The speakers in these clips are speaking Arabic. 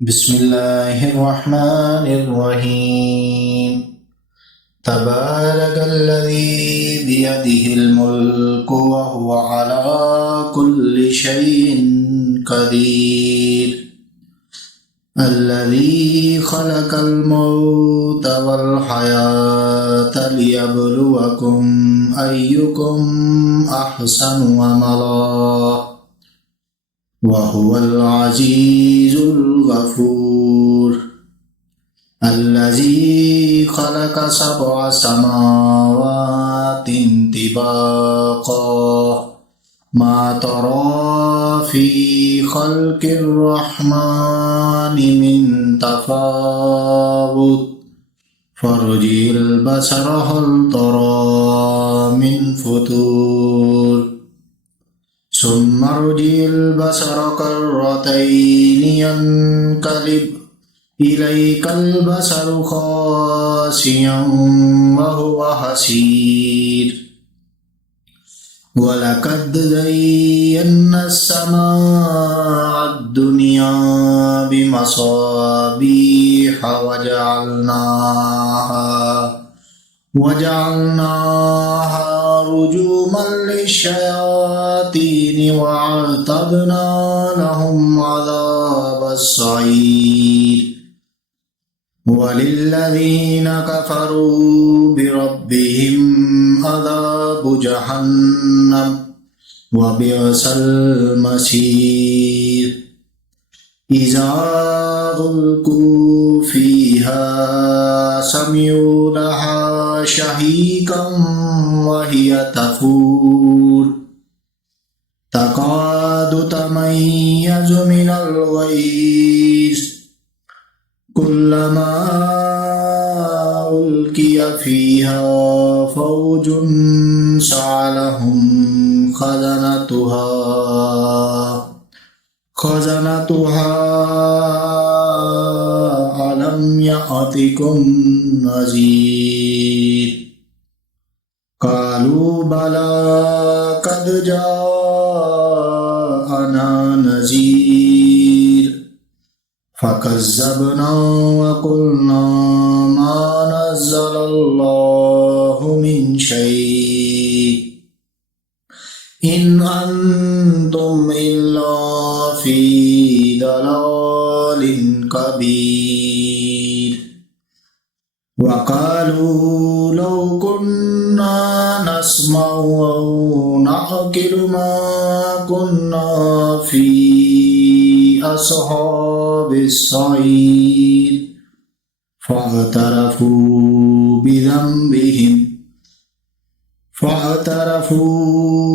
بسم الله الرحمن الرحيم. تبارك الذي بيده الملك وهو على كل شيء قدير. الذي خلق الموت والحياة ليبلوكم أيكم أحسن عملا وهو العزيز الغفور. الذي خلق سبع سماوات طباقا ما ترى في خلق الرحمن من تفاوت فارجع البصر هل ترى من فطور ثم ارجع البصر كرتين ينقلب إليك البصر خاسئا وهو حسير. ولقد زينا السماء الدنيا بمصابيح وجعلناها رجوما للشياطين وأعتدنا لهم عذاب السعير. وللذين كفروا بربهم عذاب جهنم وبئس المصير. إذا ألقوا فيها سمعوا لها شهيقا وهي تفور تكاد تميز من الغيظ كلما ألقي فيها فوج سألهم خزنتها ألم يأتكم نذير قالوا بلى قد جاءنا نذير فكذبنا وقلنا ما نزل الله من شيء إن أنتم إلا في ضلال كبير. وقالوا لو كنا نسمع أو نعقل ما كنا في أصحاب السعير فاعترفوا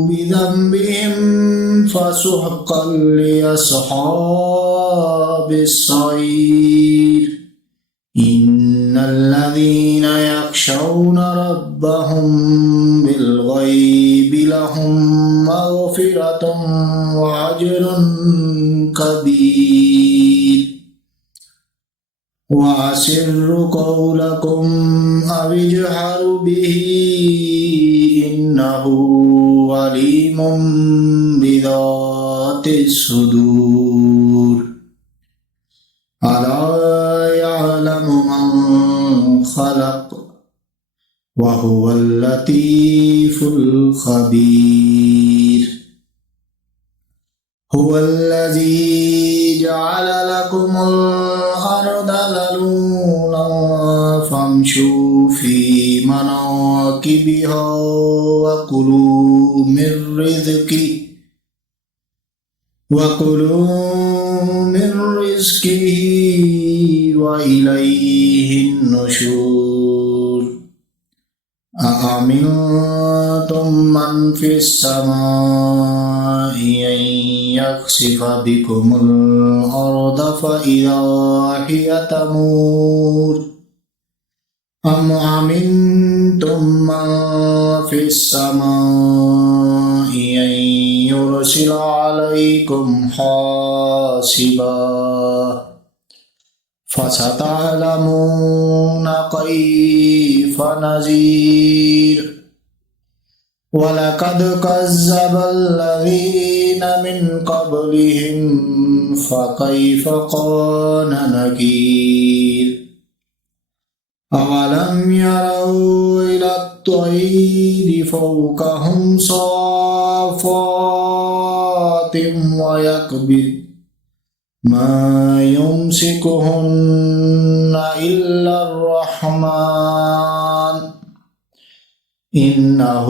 بذنبهم فسحقا لأصحاب السعير. إن الذين يخشون ربهم بالغيب لهم مغفرة وأجر كبير. وأسروا قولكم أو اجهروا به إنه عليم بذات الصدور. ألا يعلم من خلق وهو اللطيف الخبير. هو الذي جعل لكم الأرض ذلولا فامشوا في مناكبها وكلوا من رزقه وإليه النشور. أأمنتم من في السماء أن يخسف بكم الأرض فإذا هي تمور أم أمنتم من في السماء أن يرسل عليكم حاصبا فستعلمون كيف نذير. ولقد كذب الذين الذين من قبلهم فكيف كان نكير أولم يروا إلى الطير فوقهم صافات ويقبض ما يمسكهن إلا الرحمن إنه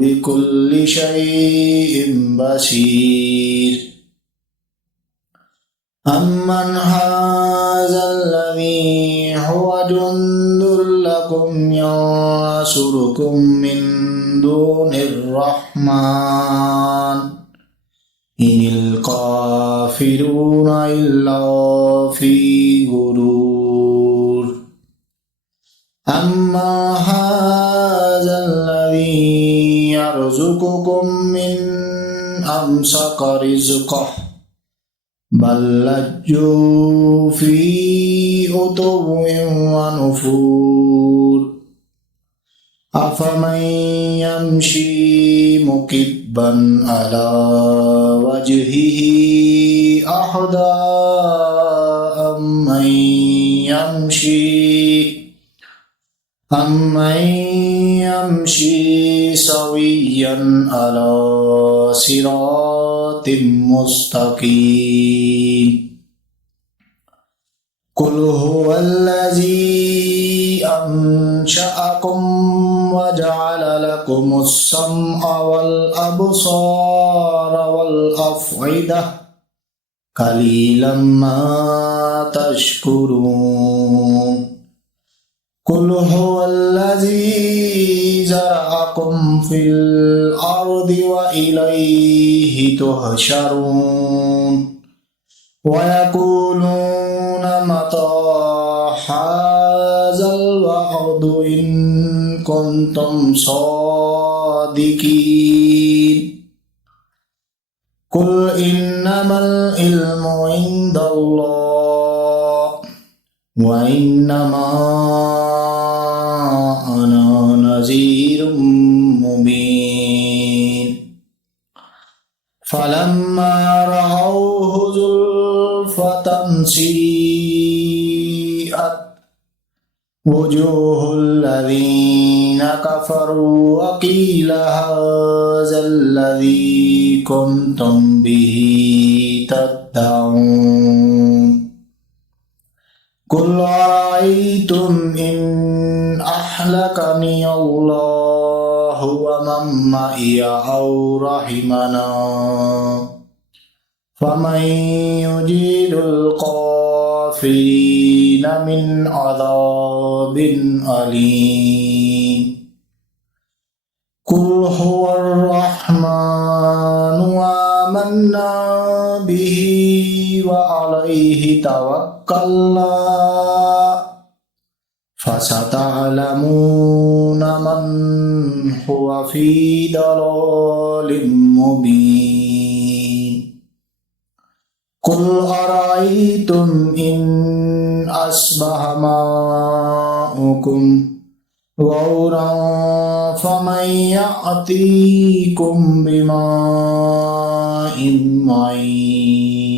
بكل شيء بصير أمن هذا الذي هو جند لكم ينصركم من دون الرحمن إن الكافرون إلا في غرور أما هذا الذي يرزقكم من أمسك رزقه بل لجوا في عتو ونفور أفمن يمشي مكبا على وجهه أهدى أمن يمشي سويا على صراط مستقيم قل هو الذي أنشأكم وجعل لكم السمع والأبصار والأفئدة قليلا ما تشكرون قل هو الذي زرعكم في الأرض وإليه تحشرون ويقولون متى هذا الوعد إن كنتم صادقين قل إنما العلم عند الله وإنما أنا نذير مبين فلما رأوه زلفة سيئت وجوه الذين كفروا وقيل هذا الذي كنتم به تدعون قل أرأيتم إن أهلكني الله ومن معي أو رحمنا فمن يجير الكافرين من عذاب أليم قل هو الرحمن وآمنا به وعليه توكلنا فستعلمون من هو في ضلال مبين قل أرأيتم إن أصبح ماؤكم غورا فمن يأتيكم بماء معين